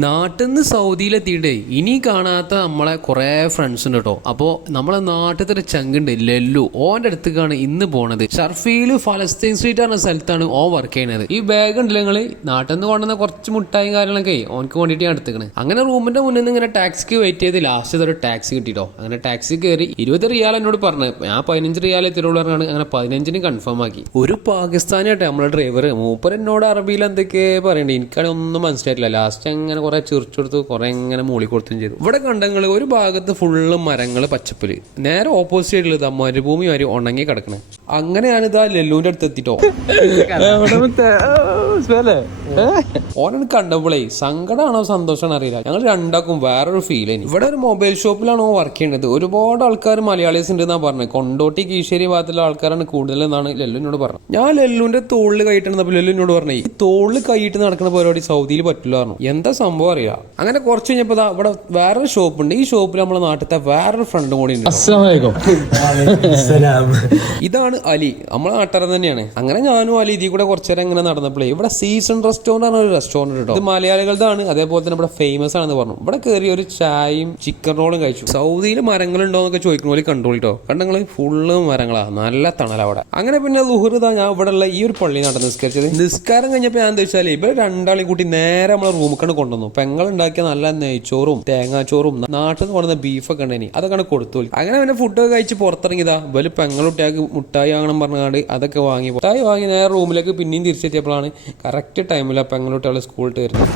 നാട്ടിൽ നിന്ന് സൗദിയിലെത്തിയിട്ടേ ഇനി കാണാത്ത നമ്മളെ കുറേ ഫ്രണ്ട്സ് ഉണ്ട് കേട്ടോ. അപ്പോൾ നമ്മളെ നാട്ടിലത്തെ ഒരു ചങ്കുണ്ട് ലല്ലു, ഓൻ്റെ അടുത്തേക്കാണ് ഇന്ന് പോണത്. ഷർഫിയിൽ ഫലസ്തീൻ സ്ട്രീറ്റ് പറഞ്ഞ സ്ഥലത്താണ് ഓൻ വർക്ക് ചെയ്യുന്നത്. ഈ ബാഗ് ഉണ്ടല്ലോ നിങ്ങൾ നാട്ടിൽ നിന്ന് കൊണ്ടുവന്ന കുറച്ച് മുട്ടായും കാര്യങ്ങളൊക്കെ ഓനക്ക് വേണ്ടിയിട്ട് ഞാൻ എടുത്തേക്കണ്. അങ്ങനെ റൂമിന്റെ മുന്നിൽ നിന്ന് ഇങ്ങനെ ടാക്സിക്ക് വെയിറ്റ് ചെയ്ത് ലാസ്റ്റ് ഒരു ടാക്സി കിട്ടിട്ടോ. അങ്ങനെ ടാക്സി കയറി 20 റിയാൽ എന്നോട് പറഞ്ഞു. ഞാൻ 15 റിയാൽ എത്തിയുള്ളൂ പറഞ്ഞാണ്. അങ്ങനെ 15 കൺഫേം ആക്കി. ഒരു പാകിസ്ഥാനിയാട്ടെ നമ്മളെ ഡ്രൈവർ. മൂപ്പർ എന്നോട് അറബിയിൽ എന്തൊക്കെ പറയണ്ടേ, എനിക്കാണെങ്കിൽ ഒന്നും മനസ്സിലായിട്ടില്ല. ലാസ്റ്റ് അങ്ങനെ കുറെ ചിറിച്ചെടുത്ത് കുറെ ഇങ്ങനെ മൂളി കൊടുത്തും ചെയ്തു. ഇവിടെ കണ്ടങ്ങള് ഒരു ഭാഗത്ത് ഫുള്ള് മരങ്ങള് പച്ചപ്പില്, നേരെ ഓപ്പോസിറ്റ് ഉള്ളത് മരുഭൂമി വരെ ഉണങ്ങി കിടക്കണേ. അങ്ങനെ ഞാനിതാ ലല്ലുവിന്റെ അടുത്ത് എത്തിട്ടോ. ഓനെ കണ്ടപ്പോളേ സങ്കടമാണോ സന്തോഷമാണോ അറിയില്ല. ഞങ്ങൾ രണ്ടാക്കും വേറൊരു ഫീൽ ആയി. ഇവിടെ ഒരു മൊബൈൽ ഷോപ്പിലാണ് വർക്ക് ചെയ്യുന്നത്. ഒരുപാട് ആൾക്കാർ മലയാളീസ് ഉണ്ട് എന്നാ പറഞ്ഞത്. കൊണ്ടോട്ടി കീശ്ശേരി ഭാഗത്തുള്ള ആൾക്കാരാണ് കൂടുതൽ എന്നാണ് ലല്ലുവിനോട് പറഞ്ഞത്. ഞാൻ ലല്ലുവിന്റെ തോളിൽ കൈയിട്ടിരുന്നപ്പോൾ ലല്ലുവിനോട് പറഞ്ഞു, ഈ തോളിൽ കൈയിട്ട് നടക്കുന്ന പരിപാടി സൗദിയിൽ പറ്റില്ല പറഞ്ഞു. എന്താ സംഭവം അറിയാം. അങ്ങനെ കുറച്ച് കഴിഞ്ഞപ്പോ ഇവിടെ വേറൊരു ഷോപ്പ് ഉണ്ട്. ഈ ഷോപ്പിൽ നമ്മളെ നാട്ടിലത്തെ വേറൊരു ഫ്രണ്ടും കൂടി ഉണ്ട്. ഇതാണ് അലി, നമ്മളെ നാട്ടുകാരൻ തന്നെയാണ്. അങ്ങനെ ഞാനും അലി ഇതിൽ കൂടെ കുറച്ചേരം ഇങ്ങനെ നടന്നപ്പോഴേ ഇവിടെ സീസൺ റെസ്റ്റോറന്റ് ആണ് ഒരു റെസ്റ്റോറന്റ് കേട്ടോ. ഇത് മലയാളികളുടെ, അതേപോലെ തന്നെ ഇവിടെ ഫേമസ് ആണെന്ന് പറഞ്ഞു. ഇവിടെ കയറി ഒരു ചായയും ചിക്കൻ റോളും കഴിച്ചു. സൗദിയിൽ മരങ്ങളുണ്ടോ എന്നൊക്കെ ചോദിക്കുന്ന പോലെ കണ്ടോളിട്ടോ. കണ്ടങ്ങള് ഫുള്ള് മരങ്ങളാ, നല്ല തണല അവിടെ. അങ്ങനെ പിന്നെ ളുഹുറിതാ ഞാൻ ഇവിടെ ഉള്ള ഈ ഒരു പള്ളി നടന്ന് നിസ്കരിച്ചത്. നിസ്കാരം കഴിഞ്ഞപ്പോ ഞാൻ എന്താ വെച്ചാൽ ഇവര് രണ്ടാളി കൂട്ടി നേരെ നമ്മളെ റൂമിൽ കൊണ്ടുവന്നു. പെങ്ങൾ ഉണ്ടാക്കിയ നല്ല നെയ്ച്ചോറും തേങ്ങാച്ചോറും നാട്ടിൽ നിന്ന് കൊണ്ടുവന്ന ബീഫൊക്കെ ഉണ്ടെനി അതൊക്കെ കൊടുത്തു. അങ്ങനെ പിന്നെ ഫുഡൊക്കെ കഴിച്ച് പുറത്തിറങ്ങിയതാ. വലിയ പെങ്ങളുട്ടിയാക്ക് മുട്ടായി വാങ്ങണം പറഞ്ഞാണ്ട് അതൊക്കെ വാങ്ങി നേരെ റൂമിലേക്ക് പിന്നെയും തിരിച്ചെത്തിയപ്പോഴാണ് കറക്റ്റ് ടൈമിലാണ് പെങ്ങളുട്ടികൾ സ്കൂളിൽ വരുന്നത്.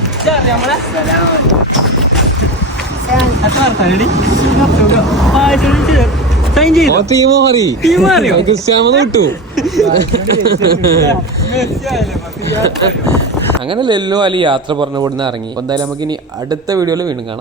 അങ്ങനെ ലല്ലു അലി യാത്ര പറഞ്ഞു ഇവിടുന്ന് ഇറങ്ങി. എന്തായാലും നമുക്ക് ഇനി അടുത്ത വീഡിയോയിൽ വീണ്ടും കാണാം.